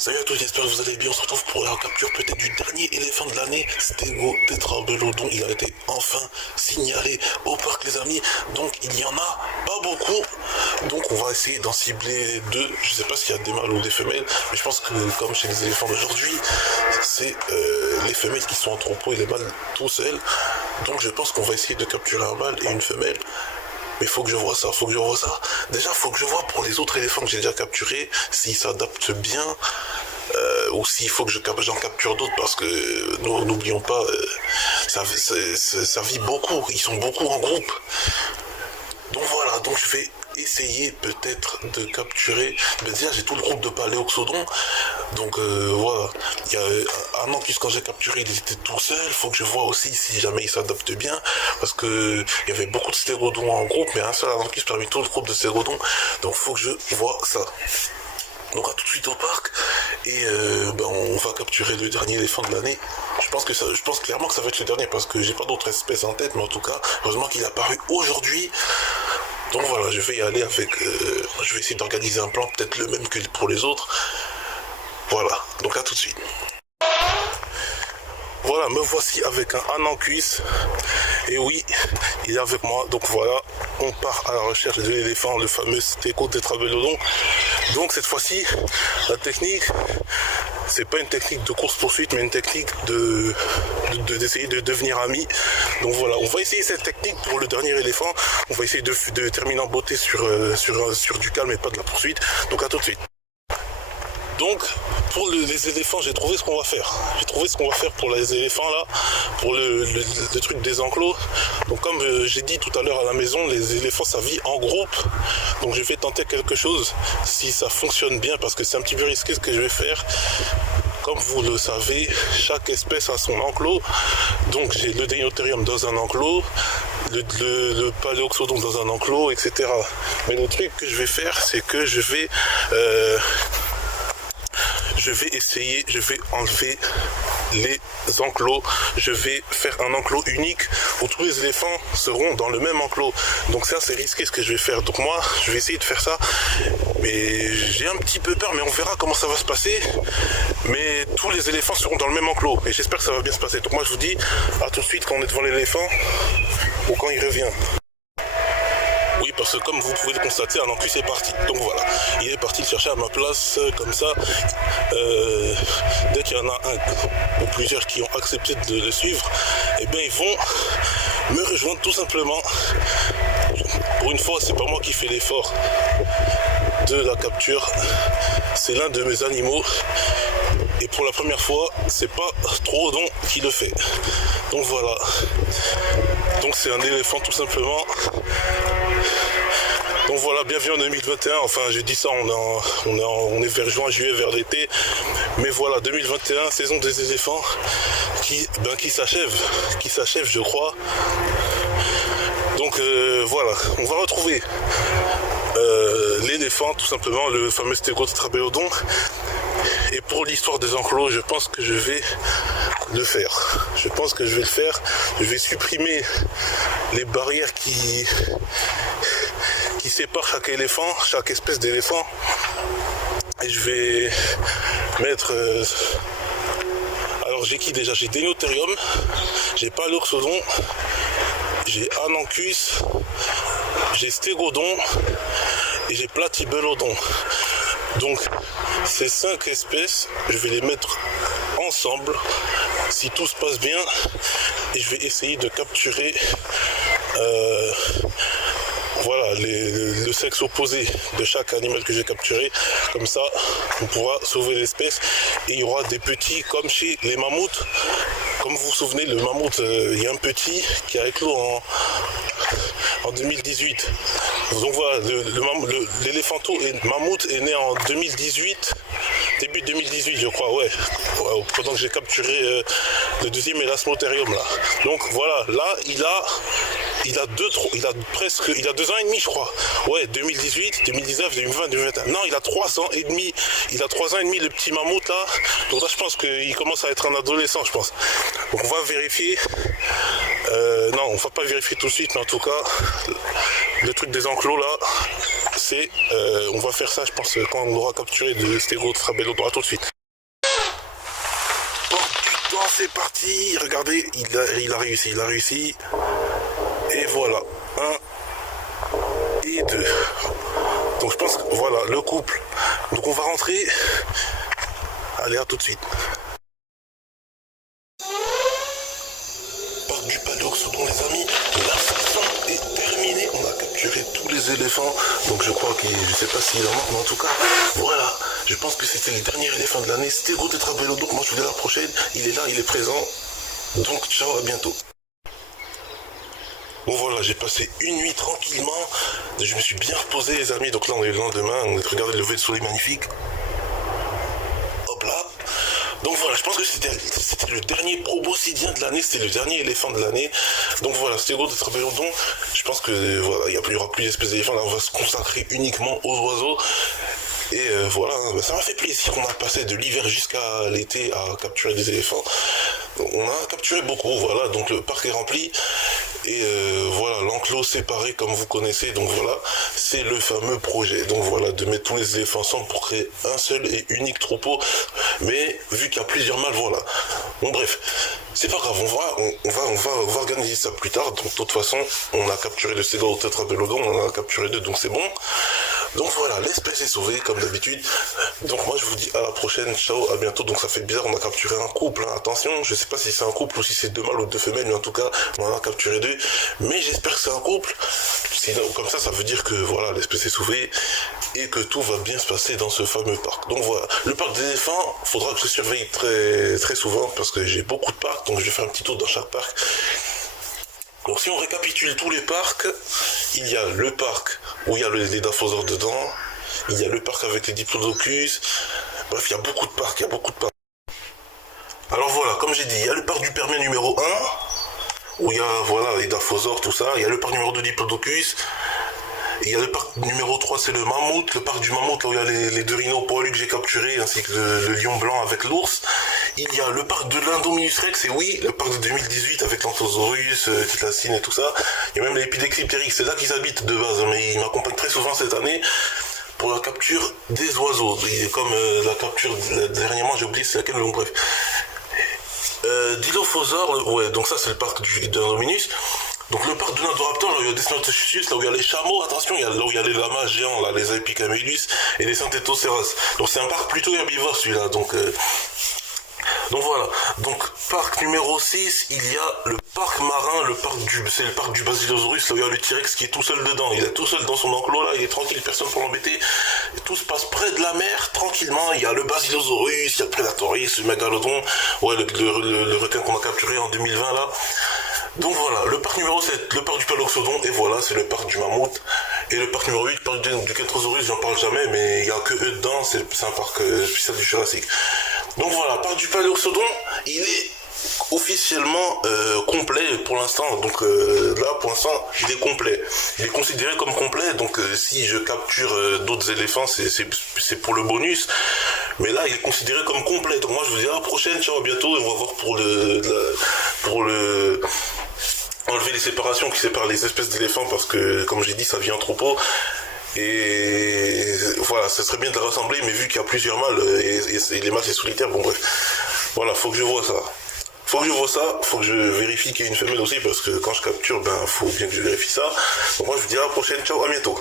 Salut à tous, j'espère que vous allez bien. On se retrouve pour la capture peut-être du dernier éléphant de l'année, Stego Tetrabelodon. Il a été enfin signalé au parc, les amis. Donc il n'y en a pas beaucoup. Donc on va essayer d'en cibler deux. Je sais pas s'il y a des mâles ou des femelles, mais je pense que comme chez les éléphants d'aujourd'hui, c'est les femelles qui sont en troupeau et les mâles tout seuls. Donc je pense qu'on va essayer de capturer un mâle et une femelle. Mais faut que je vois ça, faut que je vois ça. Déjà, faut que je vois pour les autres éléphants que j'ai déjà capturés, s'ils s'adaptent bien, ou s'il faut que j'en capture d'autres, parce que n'oublions pas, ça vit beaucoup, ils sont beaucoup en groupe. Donc voilà, donc je vais essayer peut-être de capturer, mais déjà j'ai tout le groupe de Paléoxodon, donc voilà, il y a un an quand j'ai capturé il était tout seul, faut que je vois aussi si jamais il s'adapte bien, parce que il y avait beaucoup de stégodons en groupe, mais un seul Ananchus parmi tout le groupe de stégodons, donc faut que je vois ça. Donc à tout de suite au parc et on va capturer le dernier éléphant de l'année. Je pense clairement que ça va être le dernier parce que j'ai pas d'autres espèces en tête, mais en tout cas, heureusement qu'il est apparu aujourd'hui. Donc voilà, je vais y aller avec... je vais essayer d'organiser un plan, peut-être le même que pour les autres. Voilà, donc à tout de suite. Voilà, me voici avec un Ananchus. Et oui, il est avec moi. Donc voilà, on part à la recherche de l'éléphant, le fameux Stego Tetrabelodon. Donc cette fois-ci, la technique, c'est pas une technique de course-poursuite, mais une technique d'essayer de devenir ami. Donc voilà, on va essayer cette technique pour le dernier éléphant. On va essayer de terminer en beauté sur du calme et pas de la poursuite. Donc à tout de suite. Donc, pour les éléphants, j'ai trouvé ce qu'on va faire. J'ai trouvé ce qu'on va faire pour les éléphants là, pour le truc des enclos. Donc comme j'ai dit tout à l'heure à la maison, les éléphants ça vit en groupe. Donc je vais tenter quelque chose, si ça fonctionne bien, parce que c'est un petit peu risqué ce que je vais faire. Comme vous le savez, chaque espèce a son enclos. Donc j'ai le Deinotherium dans un enclos, le Paléoxodon dans un enclos, etc. Mais le truc que je vais faire, c'est que je vais enlever les enclos, je vais faire un enclos unique où tous les éléphants seront dans le même enclos. Donc ça c'est risqué ce que je vais faire. Donc moi je vais essayer de faire ça, mais j'ai un petit peu peur, mais on verra comment ça va se passer. Mais tous les éléphants seront dans le même enclos et j'espère que ça va bien se passer. Donc moi je vous dis à tout de suite quand on est devant l'éléphant ou quand il revient. Oui, parce que comme vous pouvez le constater, Ananchus est parti. Donc voilà, il est parti le chercher à ma place, comme ça. Dès qu'il y en a un ou plusieurs qui ont accepté de le suivre, eh bien ils vont me rejoindre tout simplement. Pour une fois, c'est pas moi qui fais l'effort de la capture, c'est l'un de mes animaux. Et pour la première fois, c'est pas Troodon qui le fait. Donc voilà. Donc c'est un éléphant tout simplement. Donc voilà, bienvenue en 2021, enfin j'ai dit ça, on est vers juin, juillet, vers l'été, mais voilà, 2021, saison des éléphants qui s'achève je crois. Donc voilà, on va retrouver l'éléphant tout simplement, le fameux Stego Tetrabelodon. Et pour l'histoire des enclos, je pense que je vais le faire. Je pense que je vais le faire. Je vais supprimer les barrières qui séparent chaque éléphant, chaque espèce d'éléphant. Et je vais mettre... Alors j'ai qui déjà? J'ai Deinotherium, j'ai Paléoxodon, j'ai Ananchus, j'ai Stégodon et j'ai Platybelodon. Donc ces 5 espèces, je vais les mettre ensemble si tout se passe bien et je vais essayer de capturer voilà, le sexe opposé de chaque animal que j'ai capturé. Comme ça, on pourra sauver l'espèce. Et il y aura des petits comme chez les mammouths. Comme vous vous souvenez, le mammouth, il y a un petit qui a éclos en 2018. Donc voilà, l'éléphanto mammouth est né en 2018, début 2018 je crois, ouais, pendant que j'ai capturé le deuxième Elasmotherium là. Donc voilà, là il a 2 ans et demi je crois. Ouais, 2018, 2019, 2020, 2021. Non, il a 3 ans et demi. Il a 3 ans et demi le petit mammouth là. Donc là je pense qu'il commence à être un adolescent je pense. Donc on va vérifier. Non, on va pas vérifier tout de suite, mais en tout cas, le truc des enclos là, c'est, on va faire ça, je pense, quand on aura capturé de Stego Trabelodon. À tout de suite. Oh putain, c'est parti. Regardez, il a réussi. Et voilà, 1 et 2. Donc je pense que voilà, le couple. Donc on va rentrer. Allez, à tout de suite. Parc du Paloxodon, les amis, la façon est terminée. On a capturé tous les éléphants. Donc je crois que je sais pas s'il en manque, mais en tout cas, voilà. Je pense que c'était le dernier éléphant de l'année. Stego Tetrabelodon. Donc moi je vous dis à la prochaine. Il est là, il est présent. Donc ciao, à bientôt. Bon voilà, j'ai passé une nuit tranquillement. Je me suis bien reposé, les amis. Donc là on est le lendemain. On a regardé le lever de soleil magnifique. Hop là. Donc voilà, je pense que c'était le dernier proboscidien de l'année, c'était le dernier éléphant de l'année. Donc voilà, Stego Tetrabelodon. Je pense que voilà, il n'y aura plus d'espèces d'éléphants. Là, on va se consacrer uniquement aux oiseaux. Et voilà, ça m'a fait plaisir. On a passé de l'hiver jusqu'à l'été à capturer des éléphants. On a capturé beaucoup, voilà. Donc le parc est rempli. Et voilà, l'enclos séparé comme vous connaissez. Donc voilà, c'est le fameux projet. Donc voilà, de mettre tous les éléphants ensemble pour créer un seul et unique troupeau. Mais vu qu'il y a plusieurs mâles, voilà. Bon bref, c'est pas grave, on va organiser ça plus tard. Donc de toute façon, on a capturé le Stego Tetrabelodon, on en a capturé 2, donc c'est bon. Donc voilà, l'espèce est sauvée comme d'habitude. Donc moi je vous dis à la prochaine, ciao, à bientôt. Donc ça fait bizarre, on a capturé un couple, hein. Attention, je sais pas si c'est un couple ou si c'est 2 mâles ou 2 femelles, mais en tout cas on en a capturé 2. Mais j'espère que c'est un couple. Sinon, comme ça veut dire que voilà, l'espèce est sauvée et que tout va bien se passer dans ce fameux parc. Donc voilà, le parc des éléphants, faudra que je surveille très, très souvent parce que j'ai beaucoup de parcs, donc je vais faire un petit tour dans chaque parc. Donc si on récapitule tous les parcs, il y a le parc où il y a les daphosaures dedans, il y a le parc avec les diplodocus, bref, il y a beaucoup de parcs, Alors voilà, comme j'ai dit, il y a le parc du Permien numéro 1, où il y a voilà, les daphosaures, tout ça, il y a le parc numéro 2 diplodocus, il y a le parc numéro 3, c'est le mammouth, le parc du mammouth, là où il y a les 2 rhinos poilus que j'ai capturés, ainsi que le lion blanc avec l'ours. Il y a le parc de l'Indominus Rex, et oui, le parc de 2018 avec l'Antosaurus, Titlassine et tout ça. Il y a même l'Epidecrypteryx, c'est là qu'ils habitent de base, mais ils m'accompagnent très souvent cette année pour la capture des oiseaux. Comme la capture, dernièrement j'ai oublié c'est laquelle, donc bref. Dilophosaure, ouais, donc ça c'est le parc de l'Indominus. Donc le parc de Nodoraptor, là où il y a des Desmatocytus, là où il y a les chameaux, attention, là où il y a les lamas géants, là, les Apicamelus et les Synthetoceras. Donc c'est un parc plutôt herbivore celui-là, donc voilà. Donc parc numéro 6, il y a le parc marin, c'est le parc du Basilosaurus, là où il y a le T-Rex qui est tout seul dedans. Il est tout seul dans son enclos là, il est tranquille, personne pour l'embêter. Tout se passe près de la mer, tranquillement. Il y a le Basilosaurus, il y a le Predatoris, le Mégalodon, ouais, le requin qu'on a capturé en 2020 là. Donc voilà, le parc numéro 7, le parc du Paloxodon, et voilà, c'est le parc du mammouth. Et le parc numéro 8, le parc du Kentrosaurus, j'en parle jamais, mais il n'y a que eux dedans, c'est un parc spécial du Jurassique. Donc voilà, parc du Paloxodon, il est officiellement complet pour l'instant. Donc là, pour l'instant, il est complet. Il est considéré comme complet, donc si je capture d'autres éléphants, c'est pour le bonus. Mais là, il est considéré comme complet. Donc moi, je vous dis à la prochaine, ciao, à bientôt, et on va voir pour enlever les séparations qui séparent les espèces d'éléphants, parce que, comme j'ai dit, ça vient en troupeau. Et voilà, ça serait bien de les rassembler, mais vu qu'il y a plusieurs mâles, et les mâles c'est solitaire, bon bref. Voilà, faut que je vois ça. Faut que je vérifie qu'il y a une femelle aussi, parce que quand je capture, ben faut bien que je vérifie ça. Donc moi je vous dis à la prochaine, ciao, à bientôt.